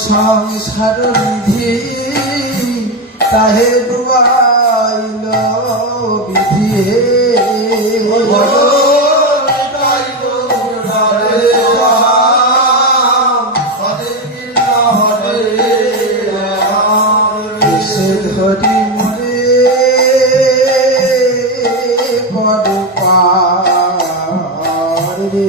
সংসার নিধি তাহে ডুবাইল বিধি সে ধরি মরে পদ পার রে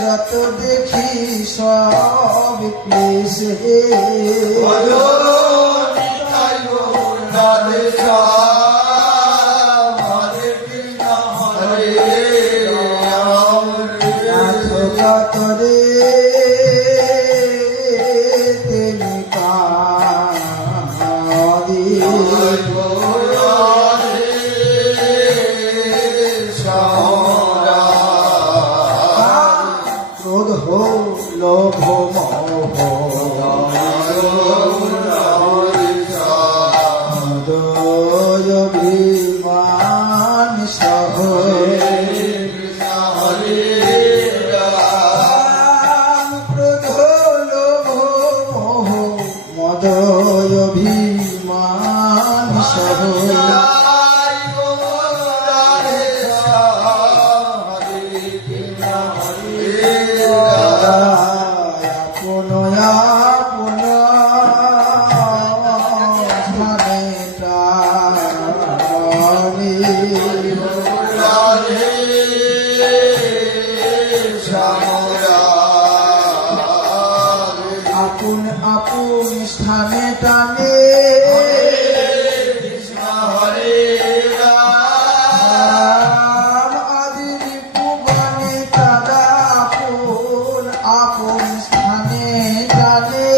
যত দেখি সব ক্লেশে তরে তেনি কাঁদি লোভ মোহ অভিমান সহ ক্রোধ লোভ মোহ মদ অভিমান সহ আপন আপন স্থানে টানে রাম আদি পুবানে তারা আপন আপন স্থানে টানে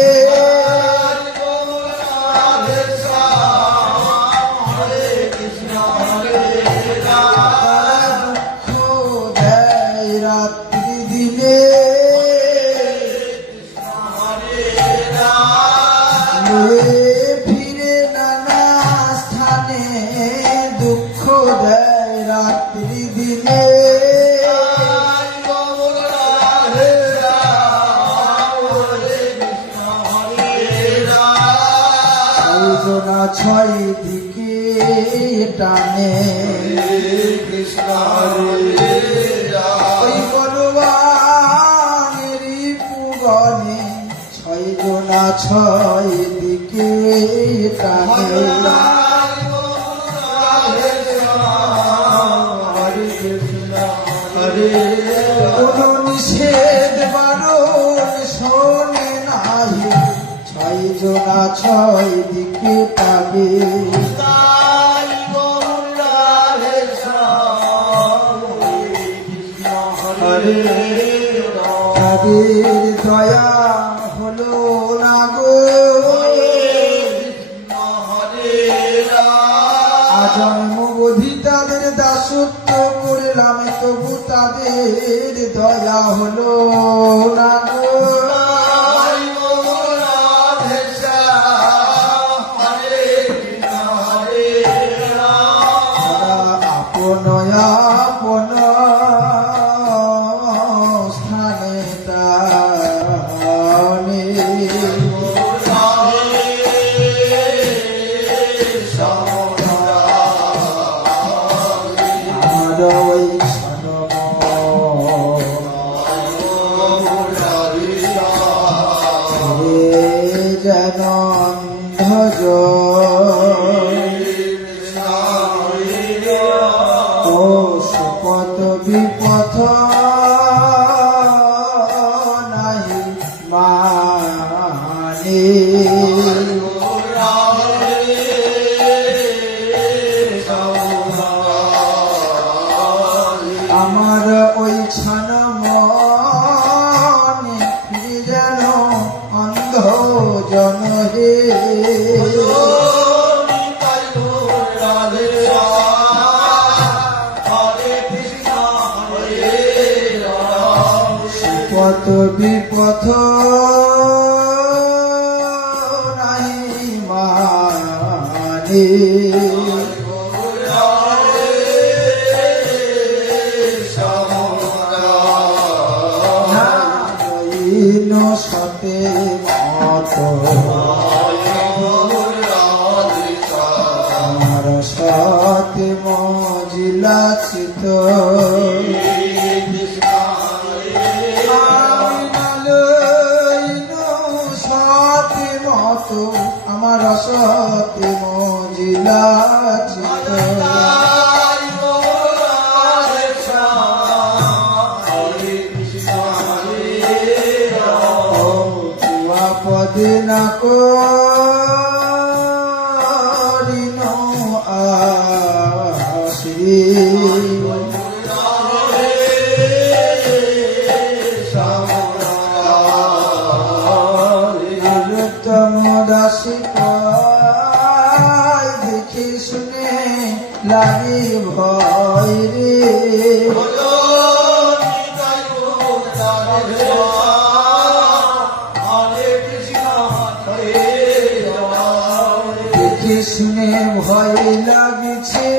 দুঃখ দেয় রাত্রি দিনে ফিরে নানা স্থানে দুঃখ দেয় রাত্রি দিনে যোজনা ছয় দিকে টানে কৃষ্ণ ওই বলবানেরই পুগনে ছয় জনা ছয় দিকে টানে কোনো নিষেধ বারণ শোনে নাহি ছয় জনা ছয় দিকে পাবে তাদের দয়া হলো না গো, জন্মবধি তাদের দাসত্ব করলাম, তবু তাদের দয়া হলো না গো। আপন আপন স্থানে তানে ওই যেন অন্ধজ ও সুপথ বিপথ নাহি মানে আমার ওই ছান মনে ফিরে যেন অন্ধ জন হে পথ বিপথ নাই মানে সতে মত আমার সতে মজিলা চিত সতে মত আমার সতে মজিলা চিত পদিনা করিন আসি তম দাসী পাই দেখি শুনে লাগি ভয় রে শুনে ভয় লাগছে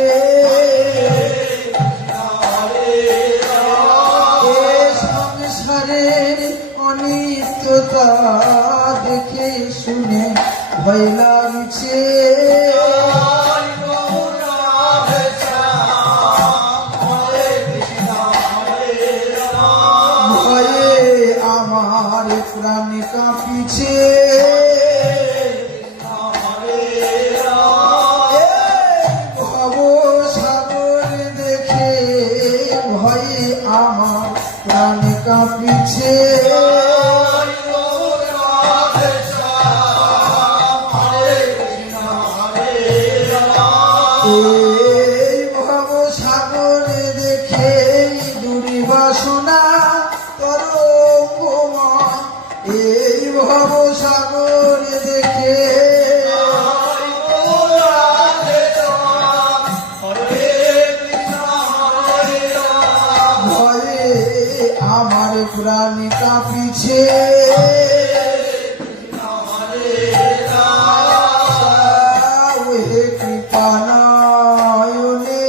সংসারের অনিত্যতা দেখে শুনে ভয় লাগছে ভয়ে আমার প্রাণ কাঁপিছে আমার প্রাণ কাঁপিছে এই ভব সাগরে দেখে দূরি বাসনা তরঙ্গময় এই ভব সাগরে দেখে আমার প্রাণ কাঁপিছে হে কৃপানয়নে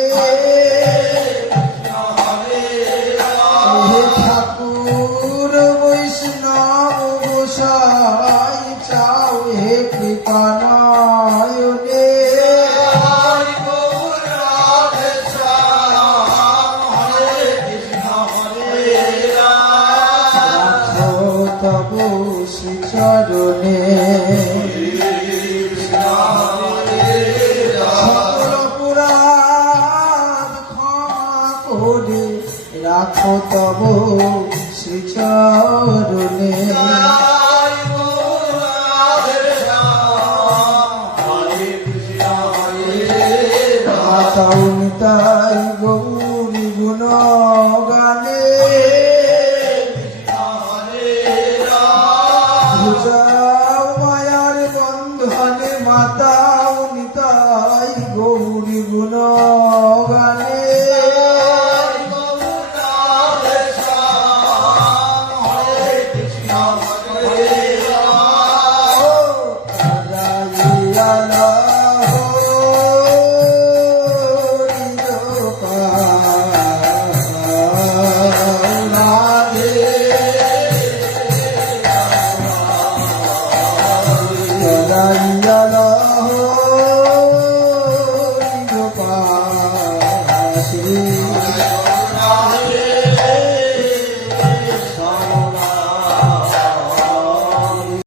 হে ঠাকুর বৈষ্ণব গোসাই চাও হে কৃপানয়নে তব শ্রীচরণে সকল অপরাধ ক্ষমা করে রাখো তব শ্রীচরণে মাতা নিতাই গৌ